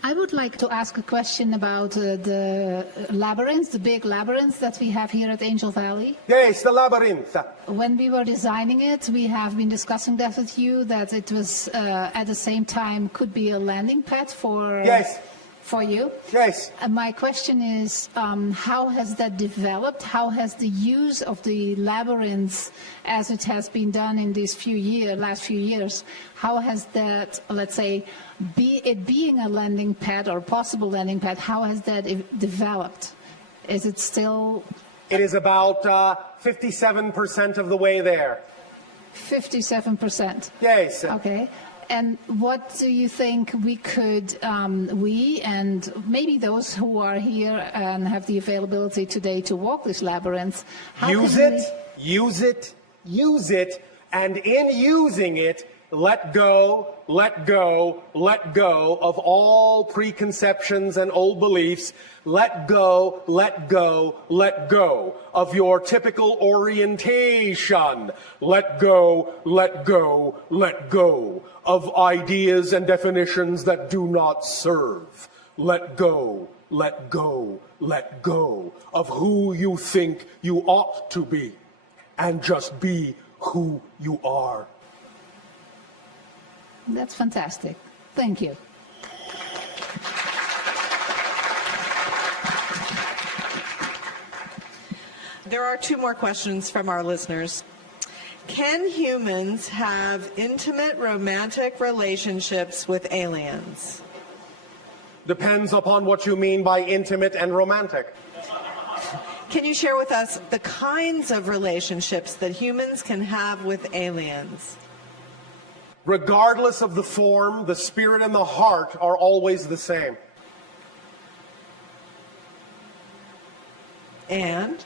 I would like to ask a question about the labyrinth, the big labyrinth that we have here at Angel Valley. Yes, the labyrinth. When we were designing it, we have been discussing that with you, that it was at the same time could be a landing pad for Yes. for you. Yes. And my question is, how has that developed? How has the use of the labyrinth, as it has been done in these last few years, how has that, let's say, it being a landing pad or possible landing pad, how has that developed? Is it still? It is about 57% of the way there. 57%. Yes. Okay. And what do you think we could, we and maybe those who are here and have the availability today to walk this labyrinth, use it, and in using it, let go of all preconceptions and old beliefs. Let go of your typical orientation. Let go of ideas and definitions that do not serve. Let go of who you think you ought to be, and just be who you are. That's fantastic. Thank you. There are two more questions from our listeners. Can humans have intimate romantic relationships with aliens? Depends upon what you mean by intimate and romantic. Can you share with us the kinds of relationships that humans can have with aliens? Regardless of the form, the spirit and the heart are always the same. And?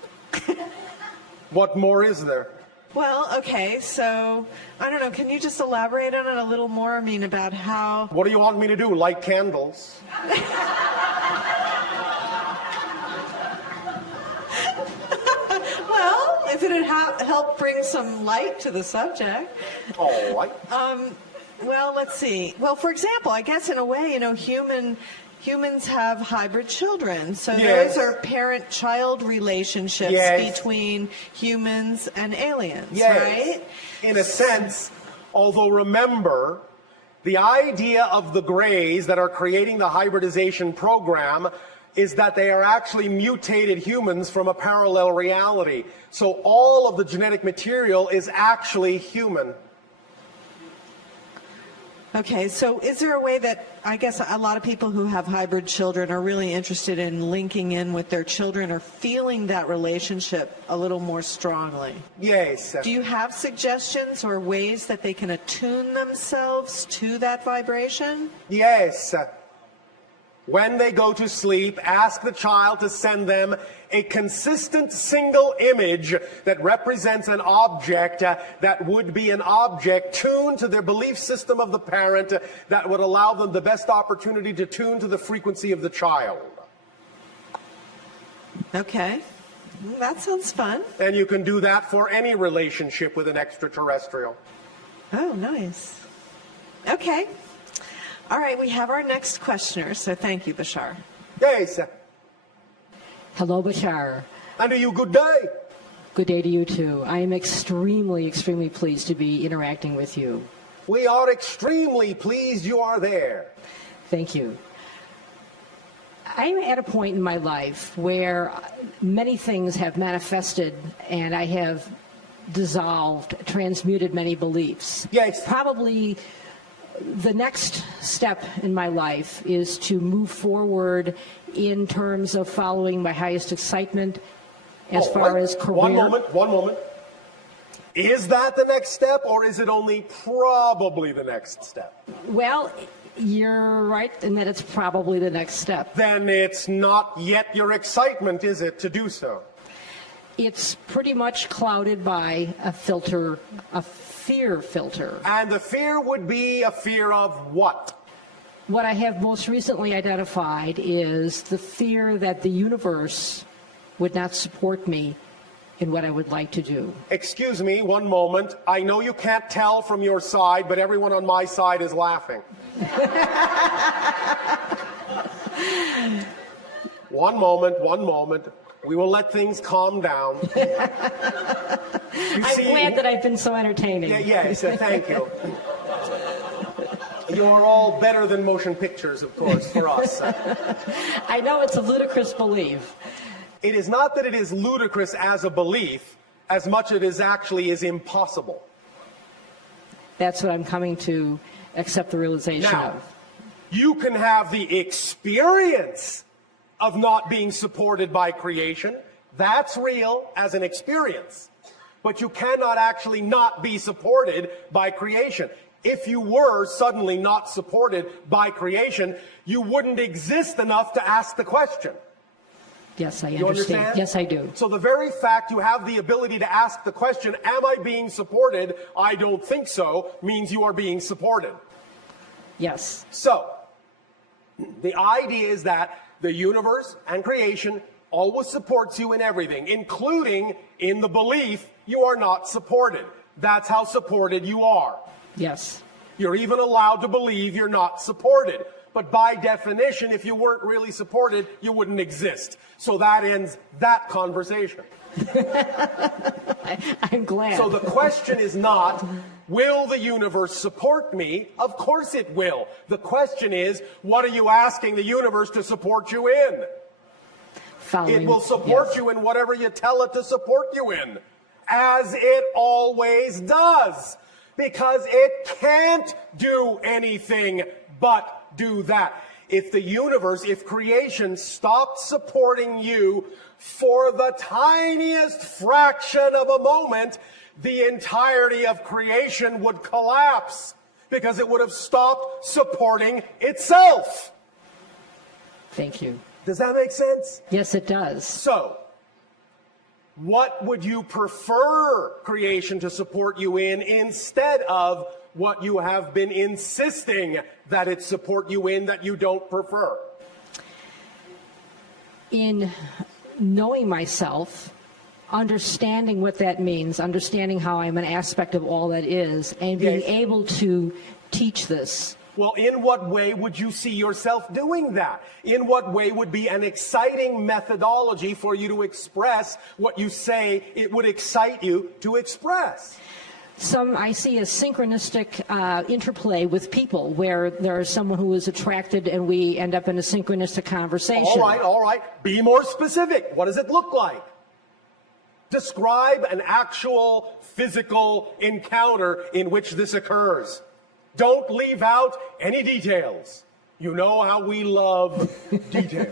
What more is there? Well, okay, so, I don't know, can you just elaborate on it a little more? I mean, about how... What do you want me to do, light candles? Well, if it had helped bring some light to the subject. All right. Well, let's see. Well, for example, I guess in a way, humans have hybrid children. So Yes. those are parent-child relationships Yes. between humans and aliens, Yes. right? In a sense, although remember, the idea of the Greys that are creating the hybridization program is that they are actually mutated humans from a parallel reality. So all of the genetic material is actually human. Okay, so is there a way that, I guess a lot of people who have hybrid children are really interested in linking in with their children or feeling that relationship a little more strongly? Yes. Do you have suggestions or ways that they can attune themselves to that vibration? Yes. When they go to sleep, ask the child to send them a consistent single image that represents an object that would be an object tuned to their belief system of the parent that would allow them the best opportunity to tune to the frequency of the child. Okay. That sounds fun. And you can do that for any relationship with an extraterrestrial. Oh, nice. Okay. All right, we have our next questioner, so thank you, Bashar. Yes. Hello, Bashar. And to you, good day. Good day to you, too. I am extremely pleased to be interacting with you. We are extremely pleased you are there. Thank you. I'm at a point in my life where many things have manifested and I have dissolved, transmuted many beliefs. Yes. Probably the next step in my life is to move forward in terms of following my highest excitement as far as career. One moment. Is that the next step, or is it only probably the next step? Well, you're right in that it's probably the next step. Then it's not yet your excitement, is it, to do so? It's pretty much clouded by a filter, a fear filter. And the fear would be a fear of what? What I have most recently identified is the fear that the universe would not support me in what I would like to do. Excuse me, one moment. I know you can't tell from your side, but everyone on my side is laughing. one moment. We will let things calm down. I'm glad that I've been so entertaining. Yes, thank you. You're all better than motion pictures, of course, for us. I know it's a ludicrous belief. It is not that it is ludicrous as a belief, as much as it actually is impossible. That's what I'm coming to accept the realization Now, of. you can have the experience of not being supported by creation. That's real as an experience. But you cannot actually not be supported by creation. If you were suddenly not supported by creation, you wouldn't exist enough to ask the question. Yes, I You understand? Yes, I do. So the very fact you have the ability to ask the question, am I being supported? I don't think so, means you are being supported. Yes. So, the idea is that the universe and creation always supports you in everything, including in the belief you are not supported. That's how supported you are. Yes. You're even allowed to believe you're not supported. But by definition, if you weren't really supported, you wouldn't exist. So that ends that conversation. I'm glad. So the question is not, will the universe support me? Of course it will. The question is, what are you asking the universe to support you in? It will support you in whatever you tell it to support you in, as it always does, because it can't do anything but do that. If the universe, if creation stopped supporting you for the tiniest fraction of a moment, the entirety of creation would collapse because it would have stopped supporting itself. Thank you. Does that make sense? Yes, it does. So, what would you prefer creation to support you in instead of what you have been insisting that it support you in that you don't prefer? In knowing myself, understanding what that means, understanding how I'm an aspect of all that is, and being Yes. able to teach this. Well, in what way would you see yourself doing that? In what way would be an exciting methodology for you to express what you say it would excite you to express? Some I see a synchronistic interplay with people where there's someone who is attracted and we end up in a synchronistic conversation. All right. Be more specific. What does it look like? Describe an actual physical encounter in which this occurs. Don't leave out any details. You know how we love detail.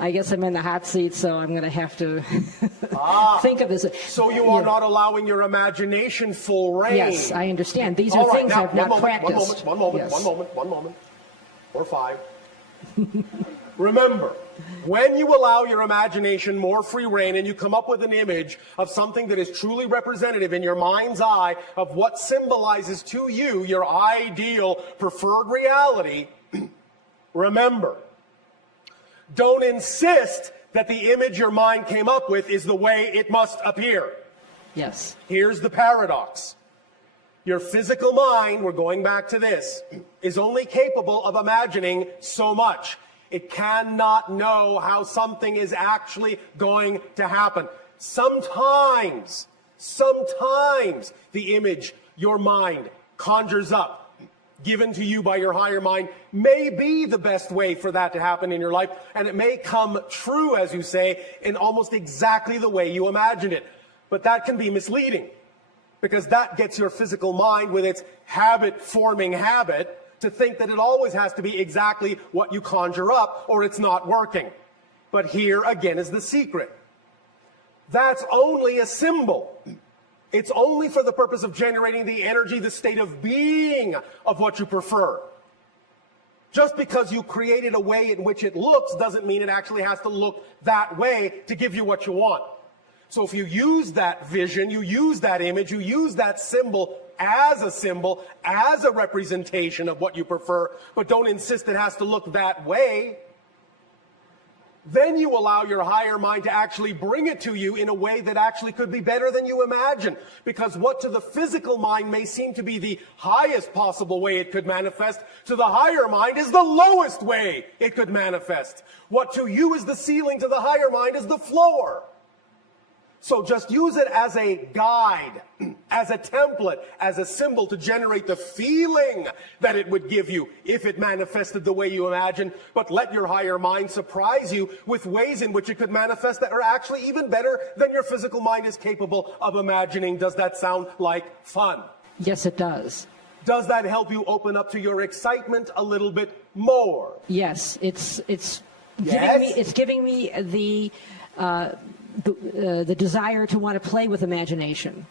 I guess I'm in the hot seat, so I'm going to have to think of this. So you are not allowing your imagination full reign. Yes, I understand. These are things I've not practiced. One moment. Or 5. Remember, when you allow your imagination more free reign and you come up with an image of something that is truly representative in your mind's eye of what symbolizes to you your ideal preferred reality, remember, don't insist that the image your mind came up with is the way it must appear. Yes. Here's the paradox. Your physical mind, we're going back to this, is only capable of imagining so much. It cannot know how something is actually going to happen. Sometimes the image your mind conjures up, given to you by your higher mind, may be the best way for that to happen in your life, and it may come true, as you say, in almost exactly the way you imagined it. But that can be misleading, because that gets your physical mind with its habit-forming habit to think that it always has to be exactly what you conjure up, or it's not working. But here again is the secret. That's only a symbol. It's only for the purpose of generating the energy, the state of being of what you prefer. Just because you created a way in which it looks doesn't mean it actually has to look that way to give you what you want. So if you use that vision, you use that image, you use that symbol, as a representation of what you prefer, but don't insist it has to look that way, then you allow your higher mind to actually bring it to you in a way that actually could be better than you imagine. Because what to the physical mind may seem to be the highest possible way it could manifest, to the higher mind is the lowest way it could manifest. What to you is the ceiling, to the higher mind is the floor. So just use it as a guide, as a template, as a symbol to generate the feeling that it would give you if it manifested the way you imagine. But let your higher mind surprise you with ways in which it could manifest that are actually even better than your physical mind is capable of imagining. Does that sound like fun? Yes, it does. Does that help you open up to your excitement a little bit more? Yes, it's Yes? giving me the desire to want to play with imagination.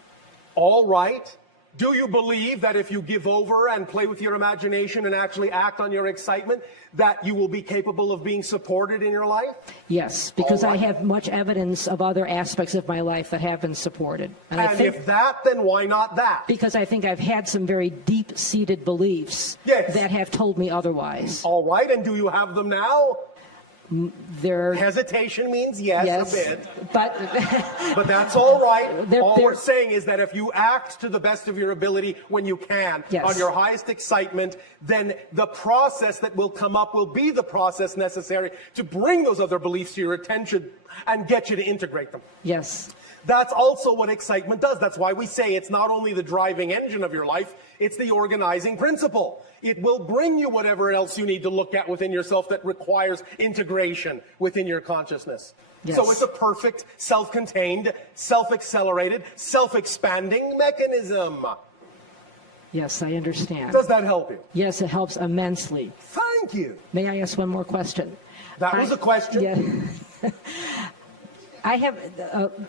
All right. Do you believe that if you give over and play with your imagination and actually act on your excitement, that you will be capable of being supported in your life? Yes, because All right. I have much evidence of other aspects of my life that have been supported. And I think, if that, then why not that? because I think I've had some very deep-seated beliefs Yes. that have told me otherwise. All right. And do you have them now? They're Hesitation means yes, a bit. but But that's all right. They're- All they're- we're saying is that if you act to the best of your ability when you can, Yes. on your highest excitement, then the process that will come up will be the process necessary to bring those other beliefs to your attention and get you to integrate them. yes, That's also what excitement does. That's why we say it's not only the driving engine of your life, it's the organizing principle. It will bring you whatever else you need to look at within yourself that requires integration within your consciousness. Yes. So it's a perfect, self-contained, self-accelerated, self-expanding mechanism. yes, I understand. Does that help you? Yes, it helps immensely. Thank you. May I ask one more question? That was a question. Yeah. I have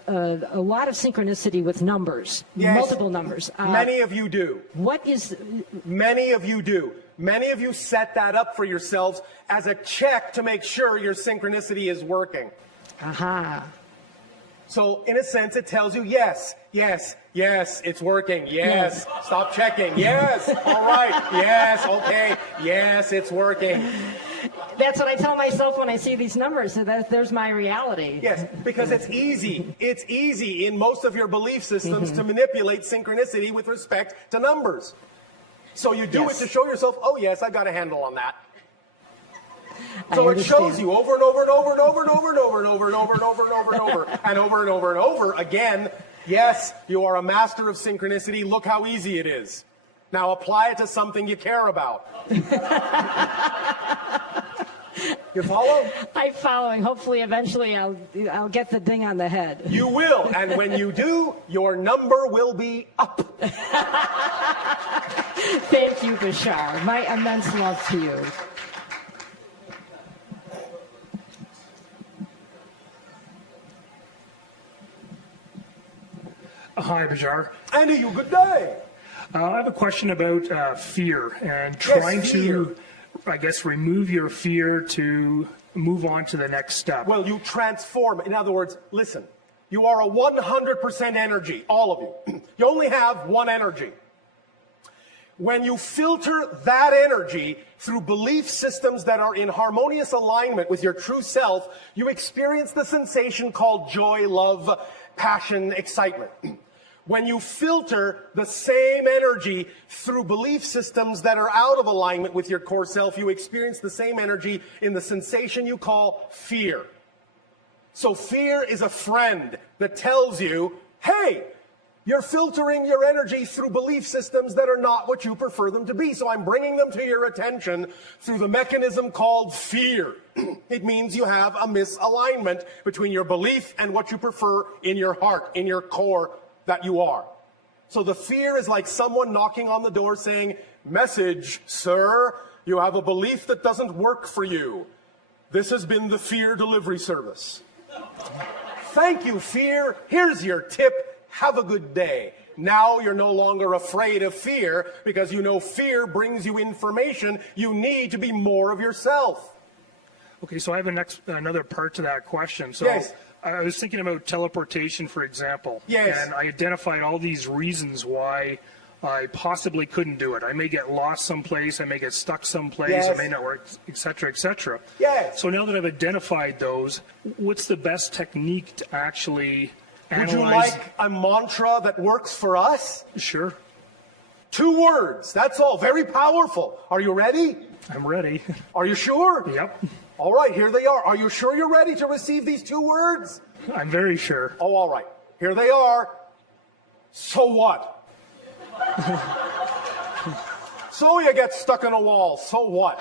a lot of synchronicity with numbers, Yes. multiple numbers. Many of you do. What is, Many of you do. Many of you set that up for yourselves as a check to make sure your synchronicity is working. aha, So in a sense, it tells you, yes, yes, yes, it's working. Yes, stop checking. Yes, all right. Yes, okay. Yes, it's working. that's what I tell myself when I see these numbers, so that there's my reality. Yes, because it's easy. It's easy in most of your belief systems to manipulate synchronicity with respect to numbers. So you do Yes. it to show yourself, oh yes, I've got a handle on that. So I it shows understand. you over and over and over and over and over and over and over and over and over and over and over and over and over and over again. Yes, you are a master of synchronicity. Look how easy it is. Now apply it to something you care about. You follow? I'm following. Hopefully, eventually, I'll get the ding on the head. You will, and when you do, your number will be up. Thank you, Bashar. My immense love to you. Hi, Bashar. And you, good day. I have a question about fear and trying fear. to, I guess, remove your fear to move on to the next step. Well, you transform. In other words, listen, you are a 100% energy, all of you. You only have one energy. When you filter that energy through belief systems that are in harmonious alignment with your true self, you experience the sensation called joy, love, passion, excitement. When you filter the same energy through belief systems that are out of alignment with your core self, you experience the same energy in the sensation you call fear. So fear is a friend that tells you, hey, you're filtering your energy through belief systems that are not what you prefer them to be. So I'm bringing them to your attention through the mechanism called fear. It means you have a misalignment between your belief and what you prefer in your heart, in your core that you are. So the fear is like someone knocking on the door saying, message, sir, you have a belief that doesn't work for you. This has been the fear delivery service. Thank you, fear. Here's your tip. Have a good day. Now you're no longer afraid of fear because you know fear brings you information you need to be more of yourself. Okay, so I have another part to that question. So Yes. I was thinking about teleportation, for example. Yes. And I identified all these reasons why I possibly couldn't do it. I may get lost someplace, I may get stuck someplace, Yes. it may not work, etc., etc. Yes. So now that I've identified those, what's the best technique to actually Would analyze? you like a mantra that works for us? Sure, 2 words, that's all. Very powerful. Are you ready? I'm ready. Are you sure? Yep, All right, here they are. Are you sure you're ready to receive these 2 words? I'm very sure. Oh, all right. Here they are. So what? So you get stuck in a wall. So what?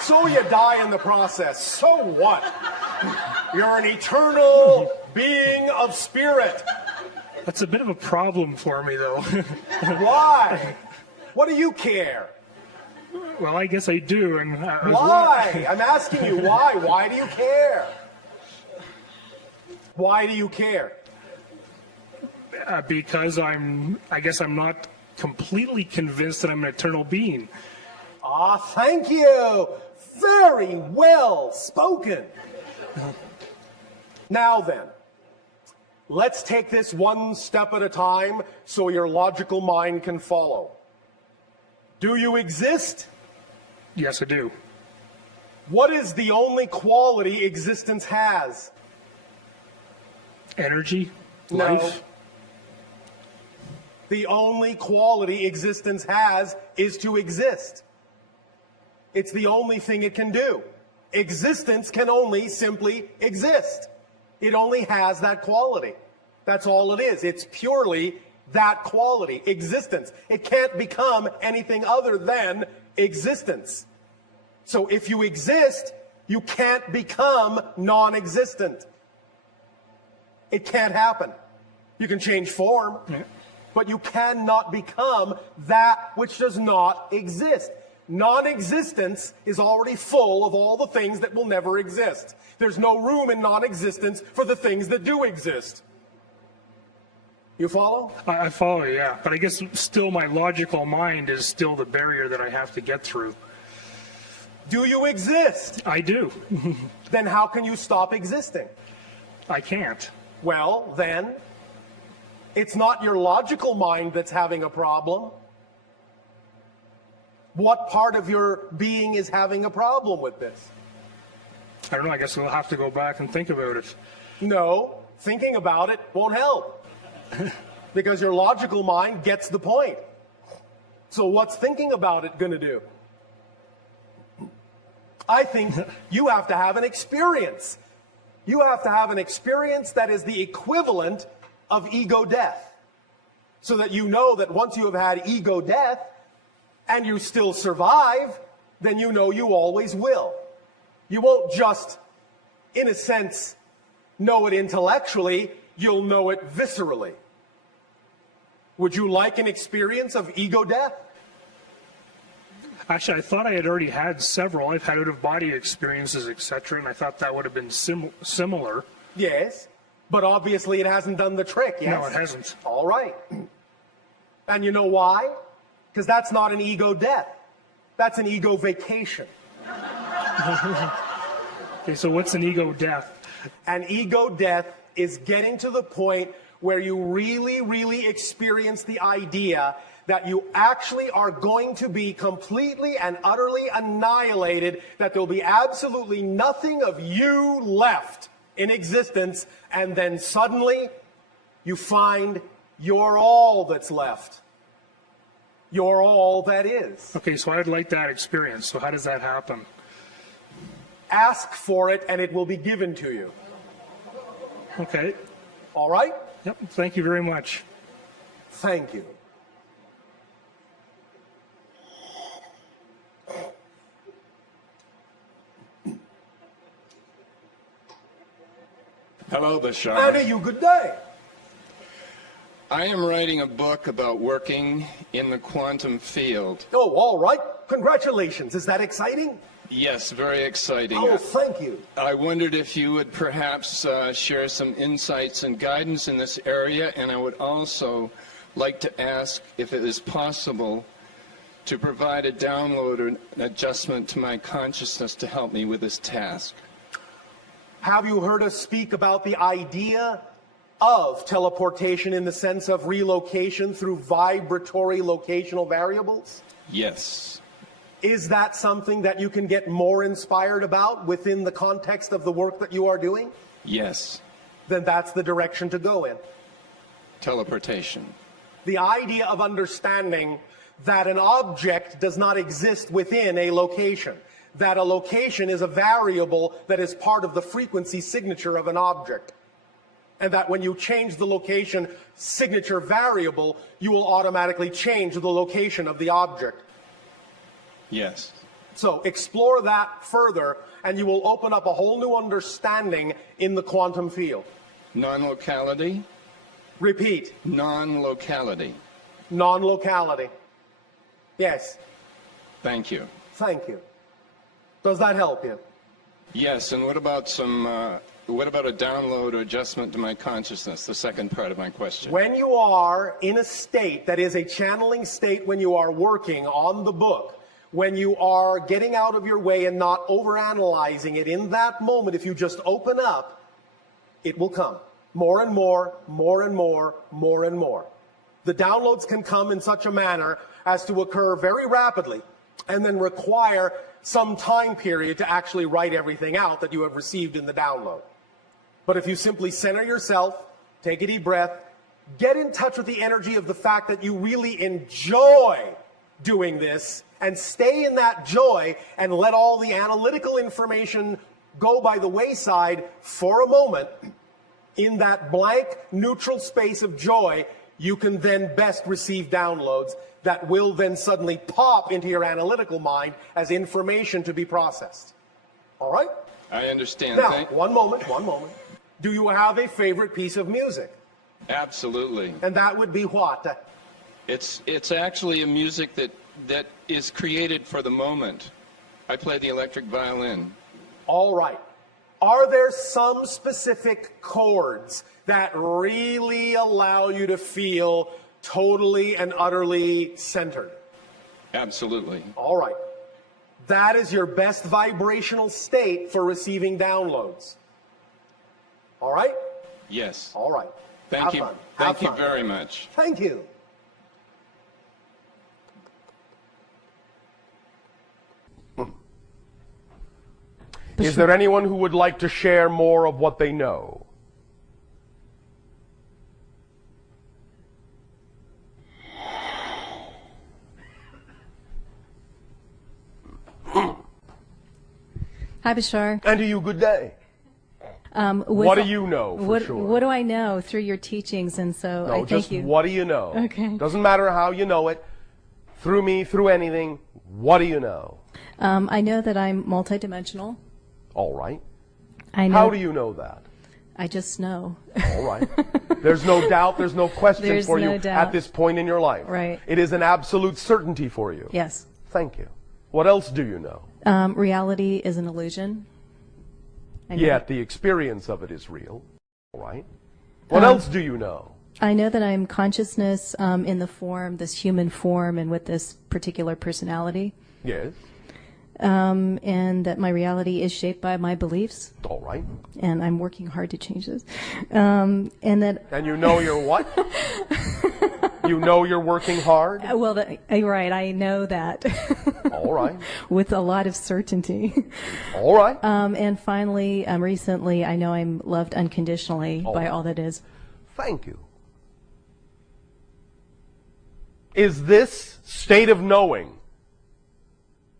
So you die in the process. So what? You're an eternal being of spirit. That's a bit of a problem for me, though. Why? What do you care? Well, I guess I do. And Why? I'm asking you why. Why do you care? Why do you care? Because I guess I'm not completely convinced that I'm an eternal being. Ah, thank you. Very well spoken. Now then, let's take this one step at a time so your logical mind can follow. Do you exist? Yes, I do. What is the only quality existence has? Energy, No. life. The only quality existence has is to exist. It's the only thing it can do. Existence can only simply exist. It only has that quality. That's all it is. It's purely that quality, existence. It can't become anything other than existence. So if you exist, you can't become non-existent. It can't happen. You can change form, but you cannot become that which does not exist. Non-existence is already full of all the things that will never exist. There's no room in non-existence for the things that do exist. You follow? I follow, yeah. But I guess still my logical mind is still the barrier that I have to get through. Do you exist? I do. Then how can you stop existing? I can't. Well, then, it's not your logical mind that's having a problem. What part of your being is having a problem with this? I don't know. I guess we'll have to go back and think about it. No, thinking about it won't help. Because your logical mind gets the point. So what's thinking about it going to do? I think you have to have an experience. You have to have an experience that is the equivalent of ego death. So that you know that once you have had ego death and you still survive, then you know you always will. You won't just, in a sense, know it intellectually, you'll know it viscerally. Would you like an experience of ego death? Actually, I thought I had already had several. I've had out-of-body experiences, etc., and I thought that would have been similar. Yes, but obviously it hasn't done the trick, yes? No, it hasn't. All right. And you know why? Because that's not an ego death. That's an ego vacation. Okay, so what's an ego death? An ego death is getting to the point where you really, really experience the idea that you actually are going to be completely and utterly annihilated, that there'll be absolutely nothing of you left in existence, and then suddenly you find you're all that's left. You're all that is. Okay, so I'd like that experience. So how does that happen? Ask for it and it will be given to you. Okay. All right? Yep. Thank you very much. Thank you. Hello, Bashar. And you good day. I am writing a book about working in the quantum field. Oh, all right. Congratulations. Is that exciting? Yes, very exciting. Oh, thank you. I wondered if you would perhaps share some insights and guidance in this area, and I would also like to ask if it is possible to provide a download or an adjustment to my consciousness to help me with this task. Have you heard us speak about the idea of teleportation in the sense of relocation through vibratory locational variables? Yes. Is that something that you can get more inspired about within the context of the work that you are doing? Yes. Then that's the direction to go in. Teleportation. The idea of understanding that an object does not exist within a location, that a location is a variable that is part of the frequency signature of an object, and that when you change the location signature variable, you will automatically change the location of the object. Yes. So explore that further, and you will open up a whole new understanding in the quantum field. Non-locality. Repeat. Non-locality. Non-locality. Yes. Thank you. Thank you. Does that help you? Yes, and what about what about a download or adjustment to my consciousness, the second part of my question? When you are in a state that is a channeling state, when you are working on the book, when you are getting out of your way and not overanalyzing it, in that moment, if you just open up, it will come. More and more, more and more, more and more. The downloads can come in such a manner as to occur very rapidly and then require some time period to actually write everything out that you have received in the download. But if you simply center yourself, take a deep breath, get in touch with the energy of the fact that you really enjoy doing this, and stay in that joy and let all the analytical information go by the wayside for a moment, in that blank, neutral space of joy, you can then best receive downloads that will then suddenly pop into your analytical mind as information to be processed. All right? I understand. Now, one moment. Do you have a favorite piece of music? Absolutely. And that would be what? It's actually a music that is created for the moment. I play the electric violin. All right. Are there some specific chords that really allow you to feel totally and utterly centered? Absolutely. All right. That is your best vibrational state for receiving downloads. All right? Yes. All right. Thank Have you. fun. Thank Have you fun. very much. Thank you. Is there anyone who would like to share more of what they know? Hi, Bashar. And to you, good day. What do you know for sure? What do I know through your teachings? And so I thank you. What do you know? Okay. Doesn't matter how you know it. Through me, through anything. What do you know? I know that I'm multidimensional. All right. I know. How do you know that? I just know. All right. There's no doubt, there's no question There's for no you doubt. at this point in your life. Right. It is an absolute certainty for you. Yes. Thank you. What else do you know? Reality is an illusion. I know. Yet the experience of it is real. All right. What else do you know? I know that I'm consciousness in the form, this human form, and with this particular personality. Yes. And that my reality is shaped by my beliefs. All right. And I'm working hard to change this. And that. And you know you're what? You know you're working hard? Well, right. I know that. All right. With a lot of certainty. All right. And finally, recently, I know I'm loved unconditionally by all that is. Thank you. Is this state of knowing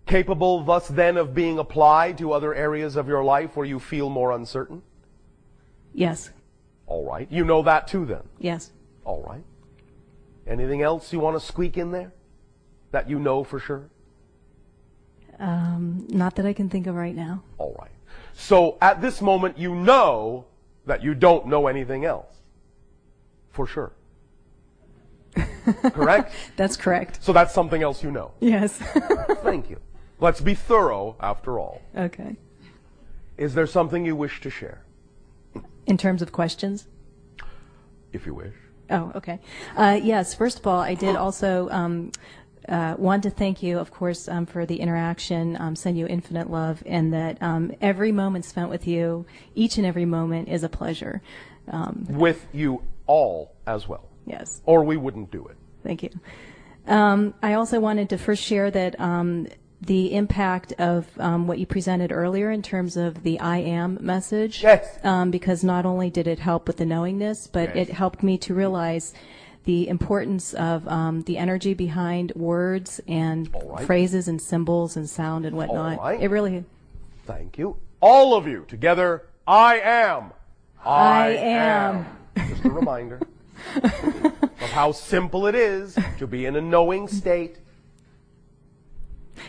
capable thus then of being applied to other areas of your life where you feel more uncertain? Yes. All right. You know that too then? Yes. All right. Anything else you want to squeak in there that you know for sure? Not that I can think of right now. All right. So at this moment you know that you don't know anything else. For sure. Correct? That's correct. So that's something else you know. Yes. Thank you. Let's be thorough after all. Okay. Is there something you wish to share? In terms of questions? If you wish. Oh, okay. Yes, first of all, I did also want to thank you, of course, for the interaction, send you infinite love, and that every moment spent with you, each and every moment, is a pleasure. With you all as well. Yes. Or we wouldn't do it. Thank you. I also wanted to first share that the impact of what you presented earlier in terms of the I am message. Yes. Because not only did it help with the knowingness, but Yes. it helped me to realize the importance of the energy behind words and phrases and symbols and sound and whatnot. All right. It really. Thank you. All of you together, I am. I am. Just a reminder of how simple it is to be in a knowing state.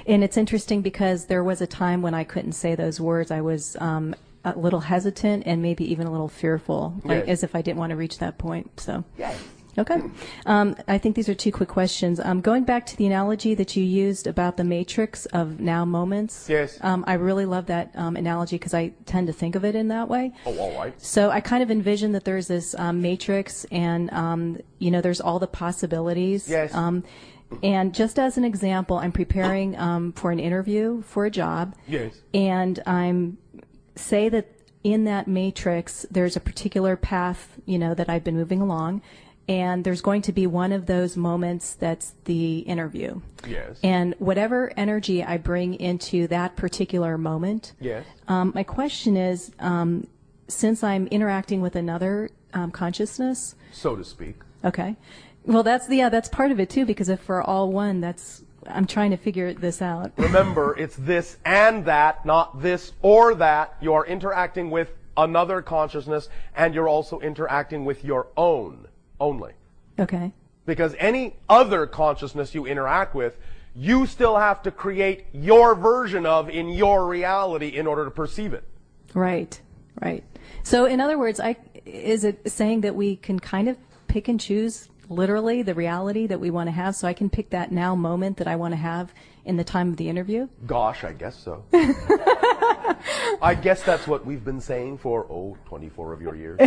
And it's interesting because there was a time when I couldn't say those words. I was a little hesitant and maybe even a little fearful, like, as if I didn't want to reach that point. So. Yes. Okay. I think these are two quick questions. Going back to the analogy that you used about the matrix of now moments. Yes. I really love that analogy because I tend to think of it in that way. Oh, all right. So I kind of envision that there's this matrix and, there's all the possibilities. Yes. And just as an example, I'm preparing for an interview for a job. Yes. And say that in that matrix, there's a particular path, that I've been moving along. And there's going to be one of those moments that's the interview. Yes. And whatever energy I bring into that particular moment, Yes. My question is, since I'm interacting with another consciousness, So to speak. okay, well that's part of it too, because if we're all one, I'm trying to figure this out. Remember, it's this and that, not this or that. You are interacting with another consciousness, and you're also interacting with your own only. Okay. Because any other consciousness you interact with, you still have to create your version of in your reality in order to perceive it. Right. So in other words, is it saying that we can kind of pick and choose literally the reality that we want to have, so I can pick that now moment that I want to have in the time of the interview? Gosh, I guess so. I guess that's what we've been saying for, 24 of your years.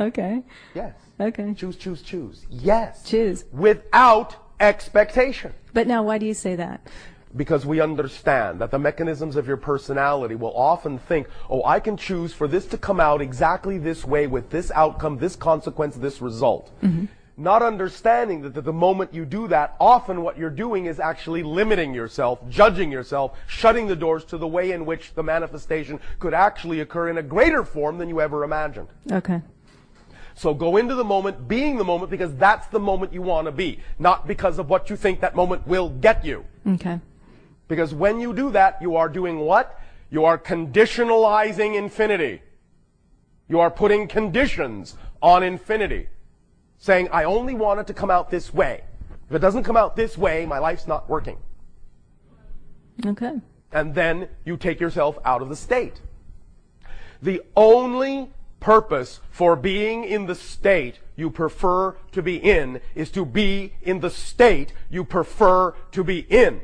Okay. Yes. Okay. Choose. Yes. Choose. Without expectation. But now, why do you say that? Because we understand that the mechanisms of your personality will often think, I can choose for this to come out exactly this way with this outcome, this consequence, this result. Mm-hmm. Not understanding that the moment you do that, often what you're doing is actually limiting yourself, judging yourself, shutting the doors to the way in which the manifestation could actually occur in a greater form than you ever imagined. Okay. So go into the moment, being the moment, because that's the moment you want to be, not because of what you think that moment will get you. Okay. Because when you do that, you are doing what? You are conditionalizing infinity. You are putting conditions on infinity. Saying, I only want it to come out this way. If it doesn't come out this way, my life's not working. Okay. And then you take yourself out of the state. The only purpose for being in the state you prefer to be in is to be in the state you prefer to be in.